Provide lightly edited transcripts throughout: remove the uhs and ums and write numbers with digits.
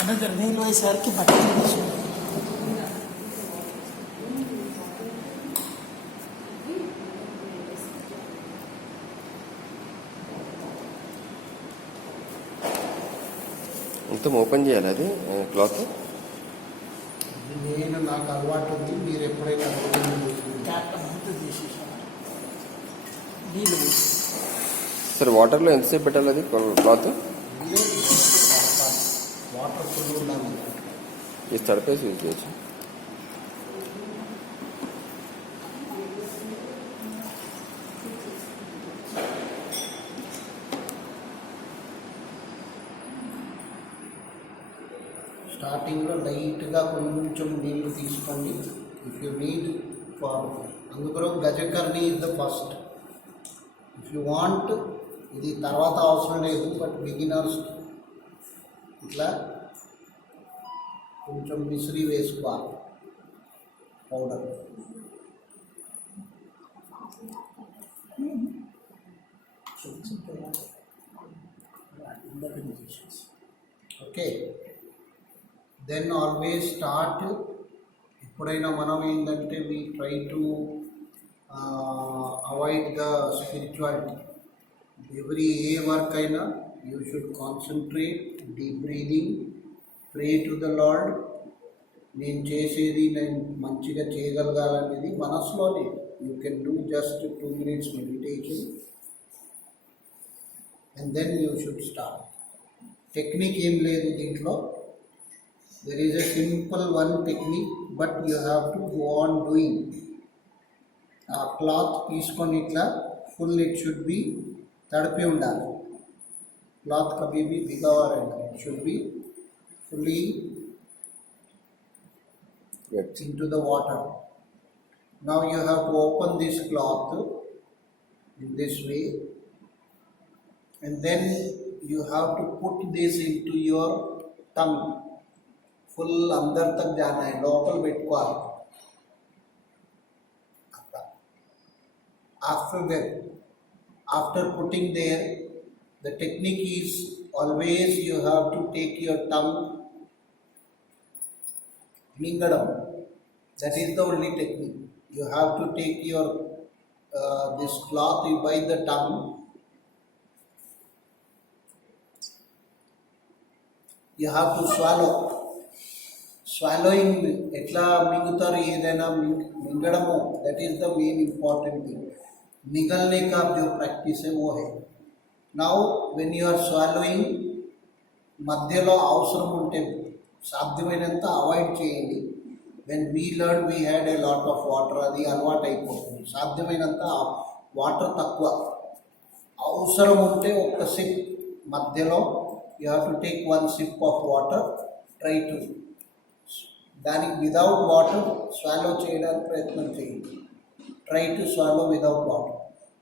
అనంతరం నీళ్ళు వేసేసరికి బట్టలు తీసు మొత్తం ఓపెన్ చేయాలి అది క్లాత్. నేను నాకు అలవాటు ఉంది, మీరు ఎప్పుడైనా నీళ్ళు సరే వాటర్లో ఎంతసేపు పెట్టాలి అది క్లాత్? వాటర్ ఫుల్ ఉండాలి. ఈ తడిపేసి యూజ్ చేయొచ్చు. స్టార్టింగ్లో లైట్గా కొంచెం నీళ్లు తీసుకోండి. ఇఫ్ యూ నీడ్ ఫార్ అందులో Gajakarni is the first. If you want ఇది తర్వాత అవసరం లేదు, బట్ బిగినర్స్ ఇట్లా కొంచెం మిశ్రీ వేసుకోవాలి powder. Okay, then always start. ఎప్పుడైనా మనం ఏంటంటే we try to avoid the spirituality. Every a work అయినా you should concentrate, deep breathing, pray to the lord. నేను చేసేది నేను మంచిగా చేయగలగాలనేది మనసులోనే. You can do just 2 minutes meditation and then you should start. Technique ఏం లేదు దీంట్లో. There is a simple one technique, but you have to go on doing. A cloth తీసుకొని ఇట్లా full it should be తడిపి ఉండాలి. క్లాత్ కभी भी भिगा हुआ रहना, it should be fully into the water. Now you have to open this cloth in this way, and then you have to put this into your tongue. Full अंदर तक जाना है, लोकल పెట్టుకోవాలి. After putting there, the technique is always you have to take your tongue, mingadam. That is the only technique. You have to take your this cloth by the tongue. You have to swallow. Swallowing ఎట్లా మింగుతారు ఏదైనా మింగడము, that is the main important thing. निगलने का जो practice है वो है. Now when you are swallowing, మధ్యలో అవసరం ఉంటే సాధ్యమైనంత అవాయిడ్ చేయండి. When we learn we had a lot of water, అది అలవాటు అయిపోతుంది. సాధ్యమైనంత వాటర్ తక్కువ, అవసరం ఉంటే ఒక్క సిప్ మధ్యలో you have to take 1 sip of water. Try to దానికి విదౌట్ వాటర్ స్వాలో చేయడానికి ప్రయత్నం చేయండి. Try to swallow without water.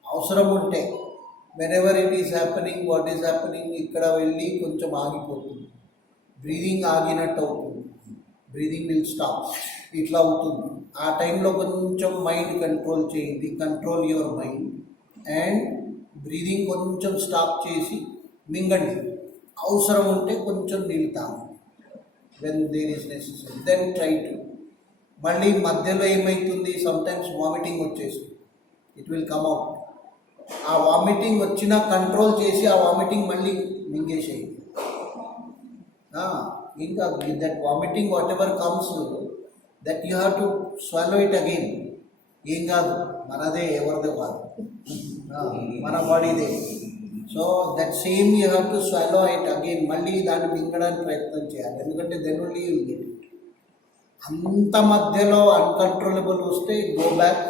అవసరం ఉంటే when ever it is happening, what is happening, ఇక్కడ వెళ్ళి కొంచెం ఆగిపోతుంది, బ్రీదింగ్ ఆగినట్టు అవుతుంది, బ్రీదింగ్ విల్ స్టాప్, ఇట్లా అవుతుంది. ఆ టైంలో కొంచెం మైండ్ కంట్రోల్ చేయండి, control your mind and breathing కొంచెం స్టాప్ చేసి మింగండి. అవసరం ఉంటే కొంచెం నీళ్ళు తాగండి. when there is necessary, then try to. మళ్ళీ మధ్యలో ఏమవుతుంది, సమ్టైమ్స్ వామిటింగ్ వచ్చేస్తుంది, ఇట్ విల్ కమ్ అవుట్. ఆ వామిటింగ్ వచ్చినా కంట్రోల్ చేసి ఆ వామిటింగ్ మళ్ళీ మింగేసేయండి. ఇంకా that vomiting whatever comes, that you have to swallow it again. ఏం కాదు, మనదే, ఎవరిదే కాదు, మన బాడీదే. So that same you have to swallow it again. మళ్ళీ దాన్ని మింగడానికి ప్రయత్నం చేయాలి, ఎందుకంటే then only you will get it. అంత మధ్యలో అన్కంట్రోలబుల్ వస్తే గో బ్యాక్,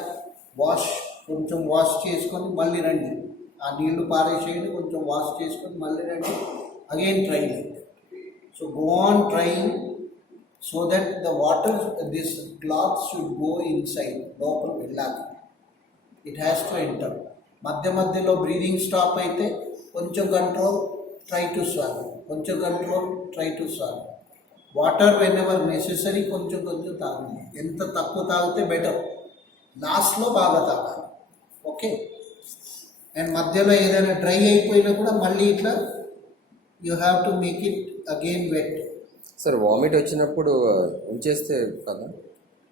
వాష్, కొంచెం వాష్ చేసుకొని మళ్ళీ రండి. ఆ నీళ్లు పారేసేయండి, కొంచెం వాష్ చేసుకొని మళ్ళీ రండి, again try. So go on trying so that the water, this cloth should go inside, లోపల వెళ్ళాలి. It has to enter. మధ్య మధ్యలో బ్రీదింగ్ స్టాప్ అయితే కొంచెం కంట్రోల్, ట్రై టు స్వాలో, కొంచెం control, try to swallow. Water when ever necessary కొంచెం కొంచెం తాగండి. ఎంత తక్కువ తాగితే బెటర్, లాస్ట్లో బాగా తాగాలి. ఓకే, అండ్ మధ్యలో ఏదైనా డ్రై అయిపోయినా కూడా మళ్ళీ ఇట్లా You have to make it again wet. Sir vomit వచ్చినప్పుడు ఉంచేస్తే కదా,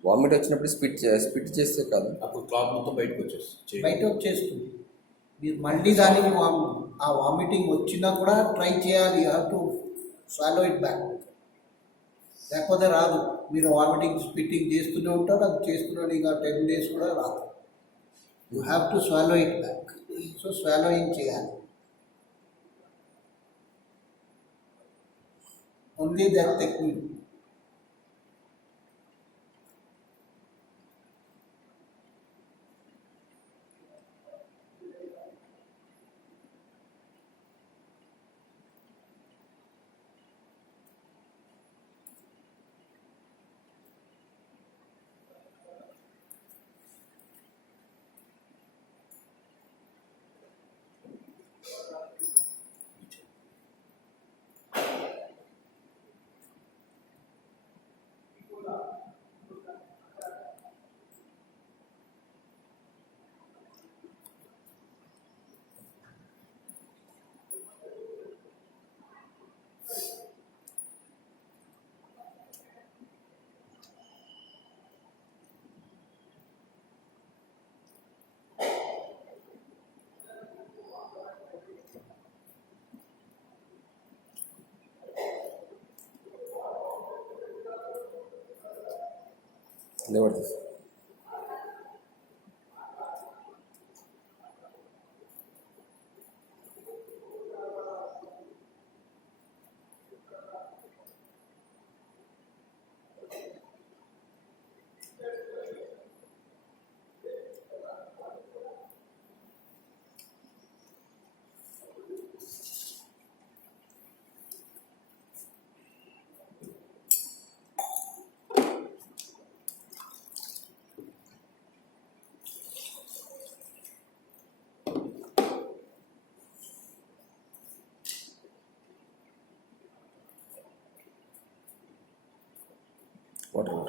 వామిట్ వచ్చినప్పుడు స్పిట్ చేస్తే కదా. అప్పుడు క్లాత్ మొత్తం బయటకు వచ్చేస్తుంది. బయట వచ్చేస్తుంది. మీరు మళ్ళీ దానికి ఆ వామిటింగ్ వచ్చినా కూడా ట్రై చేయాలి. You have to swallow it back. లేకపోతే రాదు. మీరు వామిటింగ్ స్పిట్టింగ్ చేస్తూనే ఉంటారు, అది చేస్తున్నాడు ఇంకా 10 days కూడా రాదు. You have to swallow it back. So swallowing చేయాలి. Only that technique. నిలబడుతుంది. వాటర్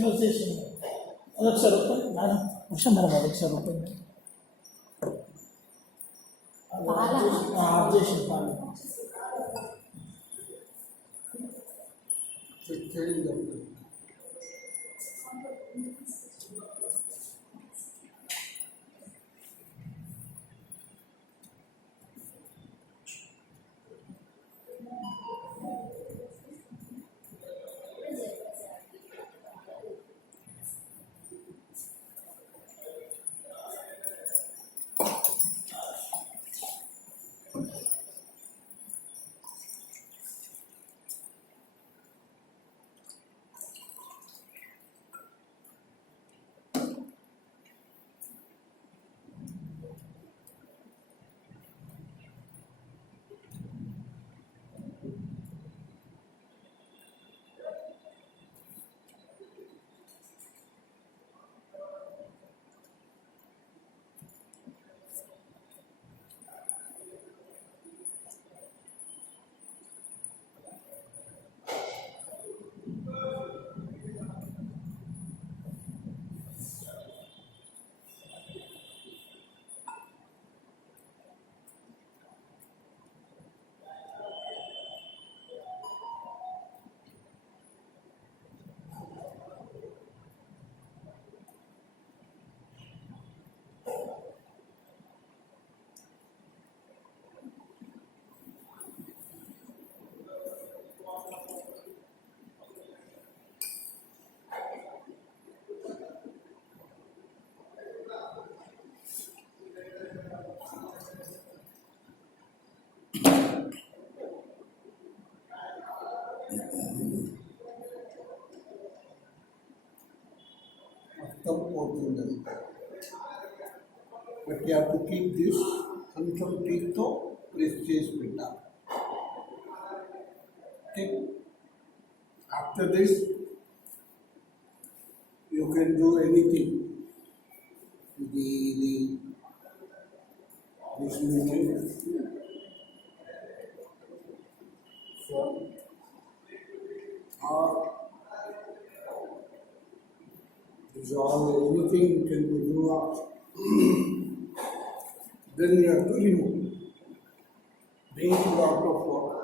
క్లోజ్ చేసింది. అదొకసారి ఓపెన్ మేడం, వచ్చాం మేడం, అదొకసారి ఓపెన్ ఆఫ్ చేసింది పాలు. మొత్తం పోతుంది. But you have to keep this కొంచెం టీతో ప్రెస్ చేసి పెట్టాలి. Okay, after this you can do anything. ఇది this movement. So, or dissolve anything you can do up. Then you have to remove. Bring it out of water.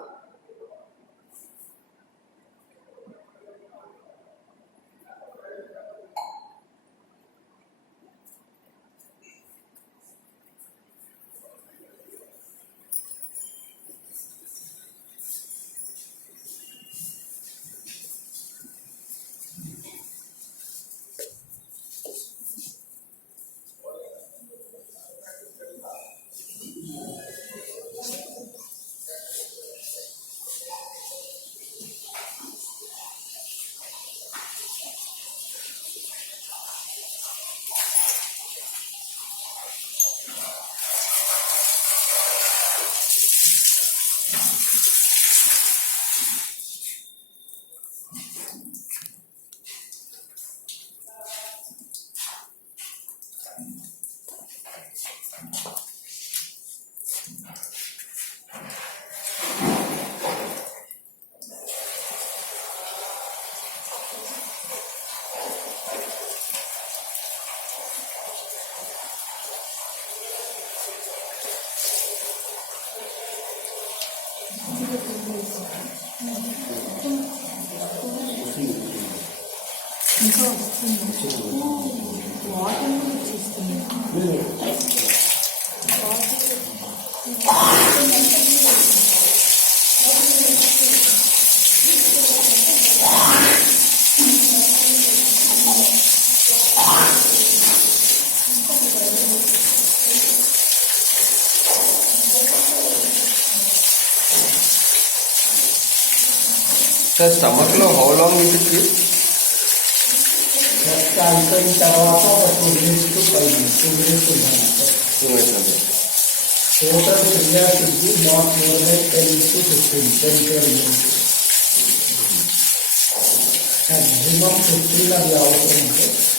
ఇంకా వస్తుంది water వచ్చేస్తుంది. Sir స్టమక్లో how long you should keep? అయిపోయిన తర్వాత 2 minutes to 5 minutes, 2 minutes ఉండాలి. 2 minutes అండి. టోటల్ క్రియ should be not more than 10 to 15, 10 minutes. Maximum 15 అది అవసరం.